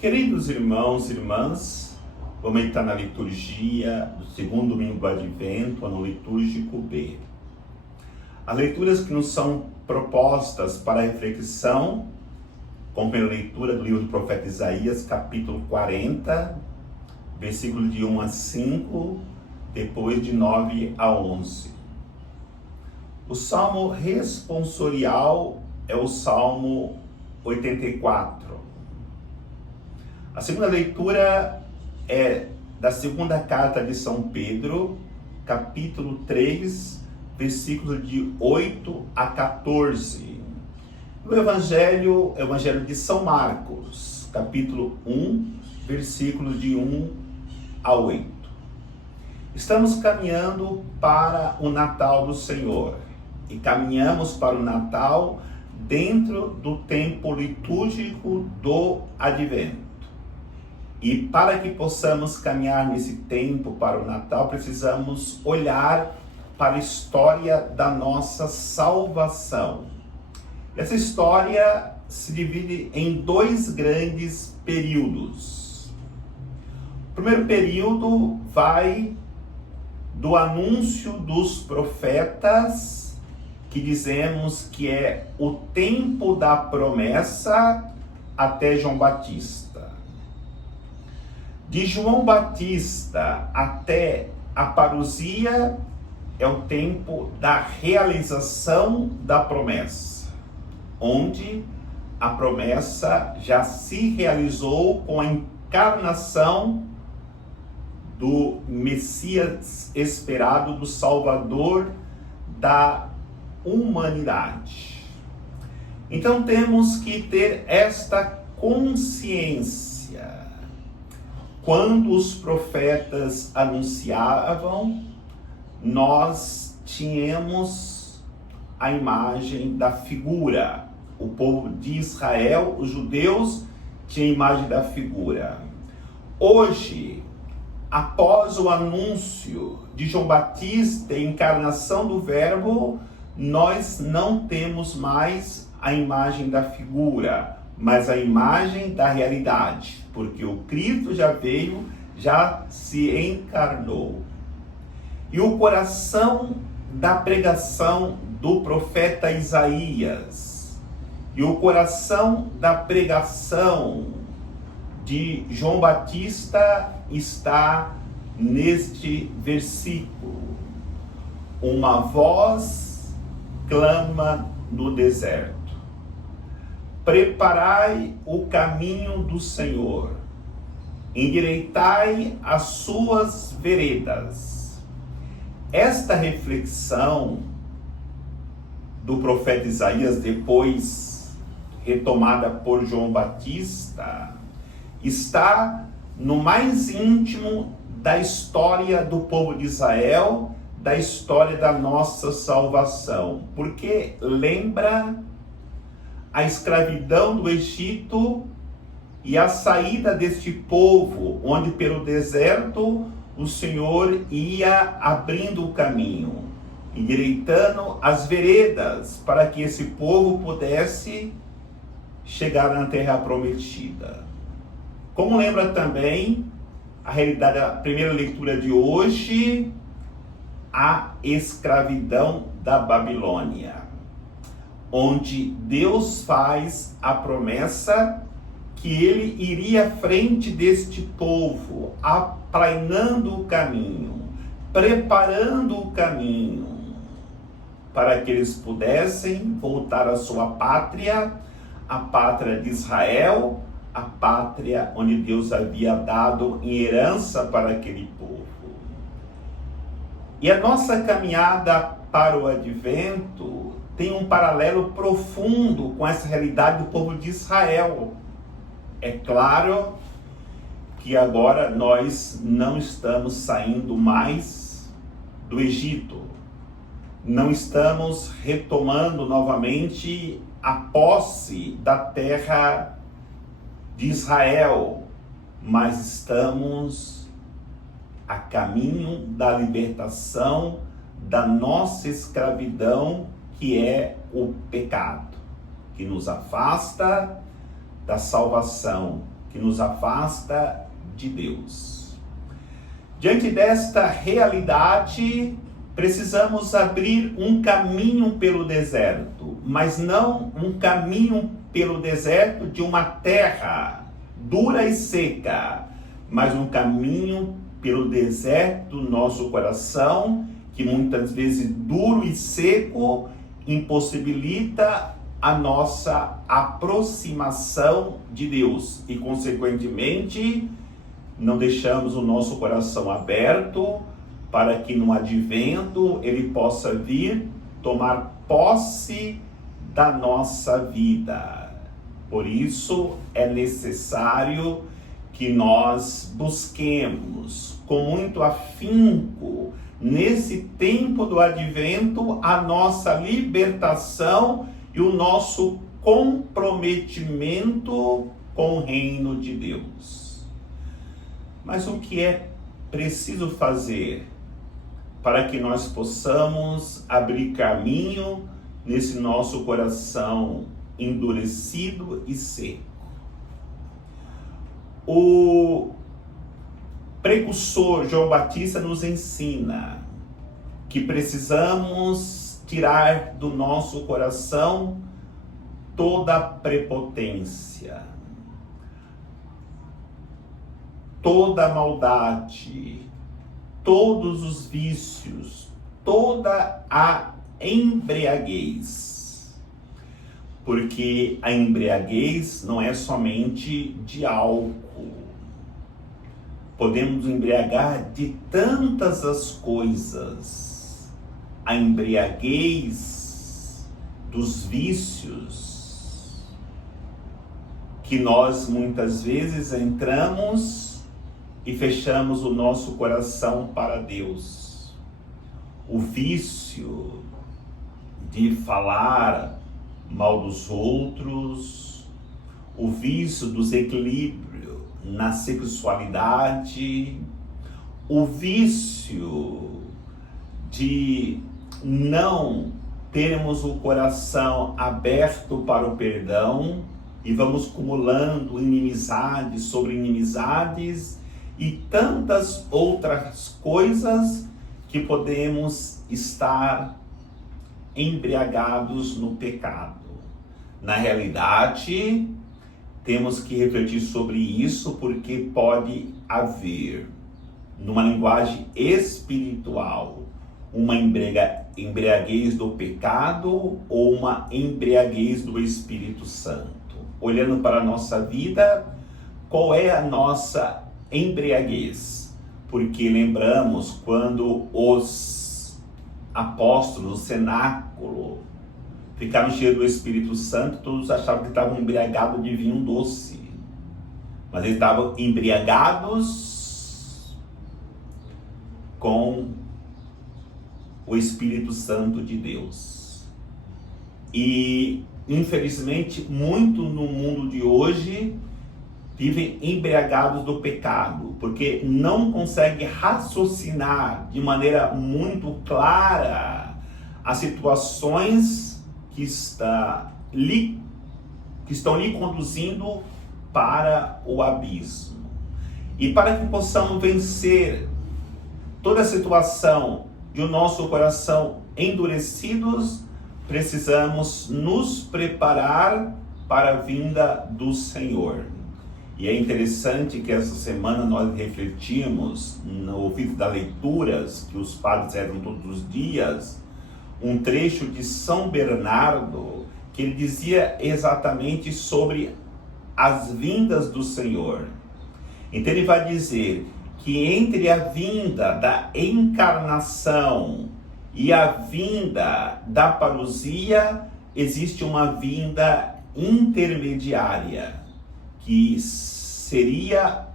Queridos irmãos e irmãs, vamos entrar na liturgia do segundo domingo do Advento, ano litúrgico B. As leituras que nos são propostas para a reflexão, como a leitura do livro do profeta Isaías, capítulo 40, versículo de 1 a 5, depois de 9 a 11. O salmo responsorial é o salmo 84. A segunda leitura é da segunda carta de São Pedro, capítulo 3, versículos de 8 a 14. O Evangelho é o Evangelho de São Marcos, capítulo 1, versículos de 1 a 8. Estamos caminhando para o Natal do Senhor e caminhamos para o Natal dentro do tempo litúrgico do Advento. E para que possamos caminhar nesse tempo para o Natal, precisamos olhar para a história da nossa salvação. Essa história se divide em dois grandes períodos. O primeiro período vai do anúncio dos profetas, que dizemos que é o tempo da promessa até João Batista. De João Batista até a parousia é o tempo da realização da promessa, onde a promessa já se realizou com a encarnação do Messias esperado, do Salvador da humanidade. Então temos que ter esta consciência. Quando os profetas anunciavam, nós tínhamos a imagem da figura. O povo de Israel, os judeus, tinham a imagem da figura. Hoje, após o anúncio de João Batista e a encarnação do Verbo, nós não temos mais a imagem da figura, mas a imagem da realidade, porque o Cristo já veio, já se encarnou. E o coração da pregação do profeta Isaías, e o coração da pregação de João Batista está neste versículo. Uma voz clama no deserto: preparai o caminho do Senhor, endireitai as suas veredas. Esta reflexão do profeta Isaías, depois retomada por João Batista, está no mais íntimo da história do povo de Israel, da história da nossa salvação, porque lembra a escravidão do Egito e a saída deste povo, onde pelo deserto o Senhor ia abrindo o caminho, endireitando as veredas para que esse povo pudesse chegar na terra prometida. Como lembra também a realidade da primeira leitura de hoje, a escravidão da Babilônia, onde Deus faz a promessa que ele iria à frente deste povo, aplainando o caminho, preparando o caminho, para que eles pudessem voltar à sua pátria, a pátria de Israel, a pátria onde Deus havia dado em herança para aquele povo. E a nossa caminhada para o Advento tem um paralelo profundo com essa realidade do povo de Israel. É claro que agora nós não estamos saindo mais do Egito, não estamos retomando novamente a posse da terra de Israel, mas estamos a caminho da libertação da nossa escravidão, que é o pecado, que nos afasta da salvação, que nos afasta de Deus. Diante desta realidade, precisamos abrir um caminho pelo deserto, mas não um caminho pelo deserto de uma terra dura e seca, mas um caminho pelo deserto do nosso coração, que muitas vezes duro e seco impossibilita a nossa aproximação de Deus e, consequentemente, não deixamos o nosso coração aberto para que no advento ele possa vir tomar posse da nossa vida. Por isso é necessário que nós busquemos com muito afinco, nesse tempo do advento, a nossa libertação e o nosso comprometimento com o reino de Deus. Mas o que é preciso fazer para que nós possamos abrir caminho nesse nosso coração endurecido e seco? O precursor João Batista nos ensina que precisamos tirar do nosso coração toda a prepotência, toda a maldade, todos os vícios, toda a embriaguez. Porque a embriaguez não é somente de álcool. Podemos embriagar de tantas as coisas. A embriaguez dos vícios, que nós muitas vezes entramos e fechamos o nosso coração para Deus. O vício de falar mal dos outros, o vício do desequilíbrio na sexualidade, o vício de não termos o coração aberto para o perdão e vamos acumulando inimizades sobre inimizades e tantas outras coisas que podemos estar embriagados no pecado. Na realidade, temos que refletir sobre isso, porque pode haver, numa linguagem espiritual, uma embriaguez do pecado ou uma embriaguez do Espírito Santo. Olhando para a nossa vida, qual é a nossa embriaguez? Porque lembramos quando os apóstolos, o cenáculo, ficaram cheios do Espírito Santo, todos achavam que estavam embriagados de vinho doce. Mas eles estavam embriagados com o Espírito Santo de Deus. E, infelizmente, muito no mundo de hoje vivem embriagados do pecado, porque não conseguem raciocinar de maneira muito clara as situações que estão lhe conduzindo para o abismo. E para que possamos vencer toda a situação de o nosso coração endurecidos, precisamos nos preparar para a vinda do Senhor. E é interessante que essa semana nós refletimos no ouvido das leituras que os padres eram todos os dias, um trecho de São Bernardo, que ele dizia exatamente sobre as vindas do Senhor. Então ele vai dizer que entre a vinda da encarnação e a vinda da parousia existe uma vinda intermediária, que seria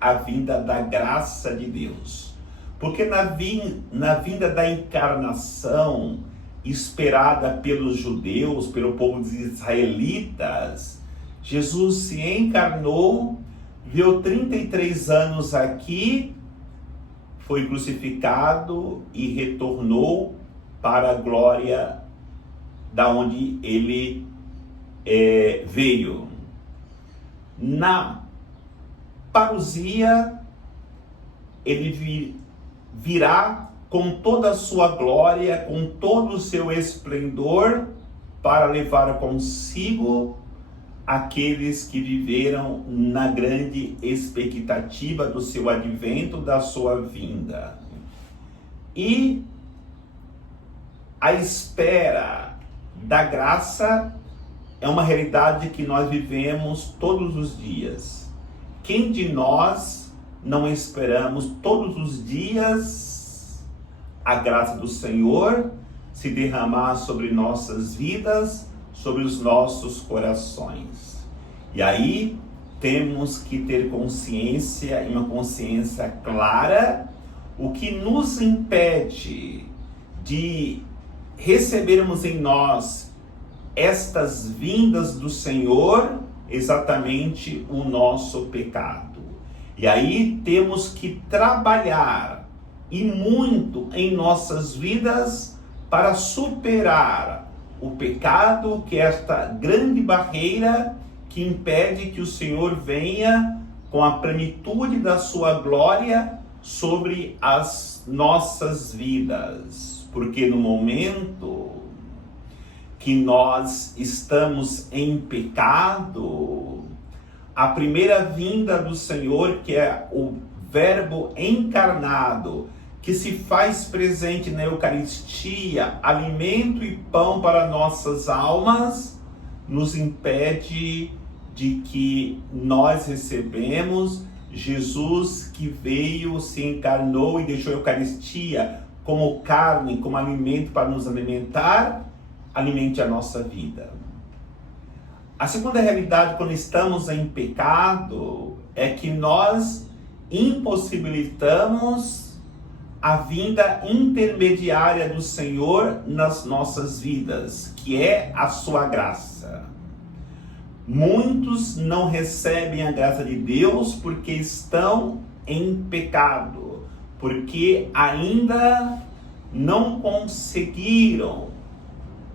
a vinda da graça de Deus. Porque na vinda da encarnação, esperada pelos judeus, pelo povo dos israelitas, Jesus se encarnou, viveu 33 anos aqui, foi crucificado e retornou para a glória da onde ele veio. Na parousia, ele virá com toda a sua glória, com todo o seu esplendor, para levar consigo aqueles que viveram na grande expectativa do seu advento, da sua vinda. E a espera da graça é uma realidade que nós vivemos todos os dias. Quem de nós não esperamos todos os dias a graça do Senhor se derramar sobre nossas vidas, sobre os nossos corações? E aí temos que ter consciência, e uma consciência clara, o que nos impede de recebermos em nós estas vindas do Senhor, exatamente o nosso pecado. E aí temos que trabalhar, e muito, em nossas vidas para superar o pecado, que é esta grande barreira que impede que o Senhor venha com a plenitude da sua glória sobre as nossas vidas. Porque no momento que nós estamos em pecado, a primeira vinda do Senhor, que é o Verbo encarnado, que se faz presente na Eucaristia, alimento e pão para nossas almas, nos impede de que nós recebemos Jesus, que veio, se encarnou e deixou a Eucaristia como carne, como alimento para nos alimentar, alimente a nossa vida. A segunda realidade, quando estamos em pecado, é que nós impossibilitamos a vinda intermediária do Senhor nas nossas vidas, que é a sua graça. Muitos não recebem a graça de Deus porque estão em pecado, porque ainda não conseguiram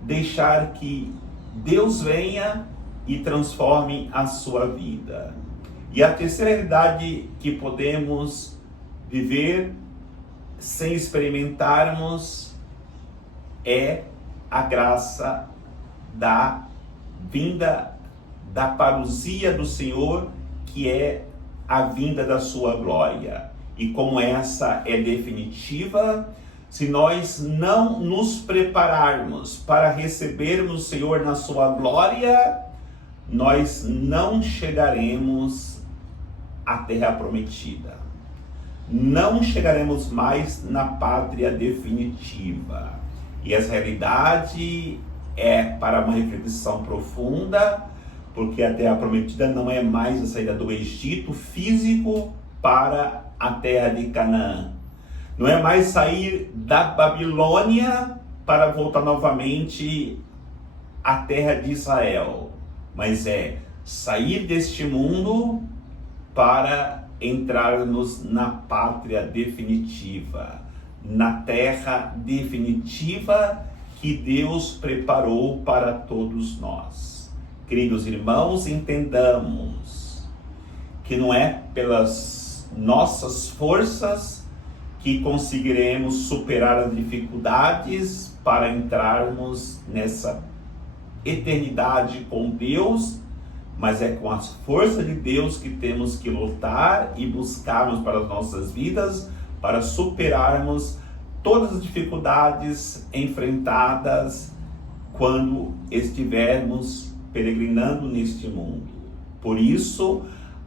deixar que Deus venha e transforme a sua vida. E a terceira realidade que podemos viver sem experimentarmos é a graça da vinda, da parousia do Senhor, que é a vinda da sua glória. E como essa é definitiva, se nós não nos prepararmos para recebermos o Senhor na sua glória, nós não chegaremos à terra prometida. Não chegaremos mais na pátria definitiva. E essa realidade é para uma reflexão profunda, porque a terra prometida não é mais a saída do Egito físico para a terra de Canaã. Não é mais sair da Babilônia para voltar novamente à terra de Israel, mas é sair deste mundo para entrarmos na pátria definitiva, na terra definitiva que Deus preparou para todos nós. Queridos irmãos, entendamos que não é pelas nossas forças que conseguiremos superar as dificuldades para entrarmos nessa eternidade com Deus, mas é com as forças de Deus que temos que lutar e buscarmos para as nossas vidas, para superarmos todas as dificuldades enfrentadas quando estivermos peregrinando neste mundo. Por isso,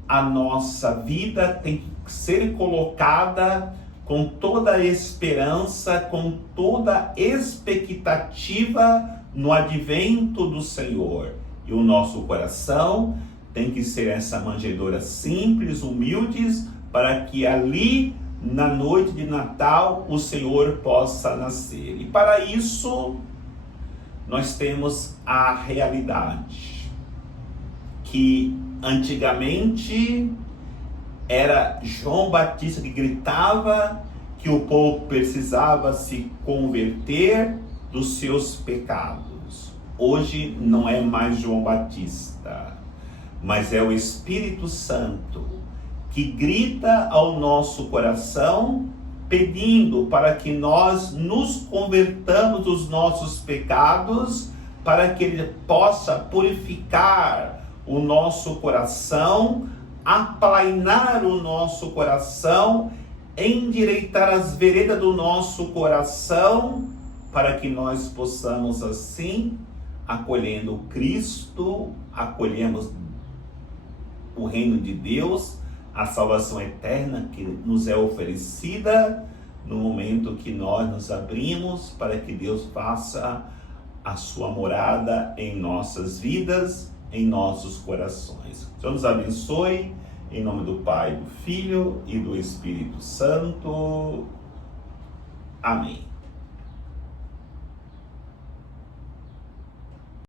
a nossa vida tem que ser colocada com toda a esperança, com toda a expectativa no advento do Senhor. E o nosso coração tem que ser essa manjedoura simples, humildes, para que ali, na noite de Natal, o Senhor possa nascer. E para isso, nós temos a realidade que antigamente era João Batista que gritava que o povo precisava se converter dos seus pecados. Hoje não é mais João Batista, mas é o Espírito Santo que grita ao nosso coração, pedindo para que nós nos convertamos dos nossos pecados, para que Ele possa purificar o nosso coração, aplainar o nosso coração, endireitar as veredas do nosso coração, para que nós possamos assim, acolhendo Cristo, acolhemos o reino de Deus, a salvação eterna que nos é oferecida no momento que nós nos abrimos para que Deus faça a sua morada em nossas vidas, em nossos corações. O Senhor nos abençoe, em nome do Pai, do Filho e do Espírito Santo. Amém.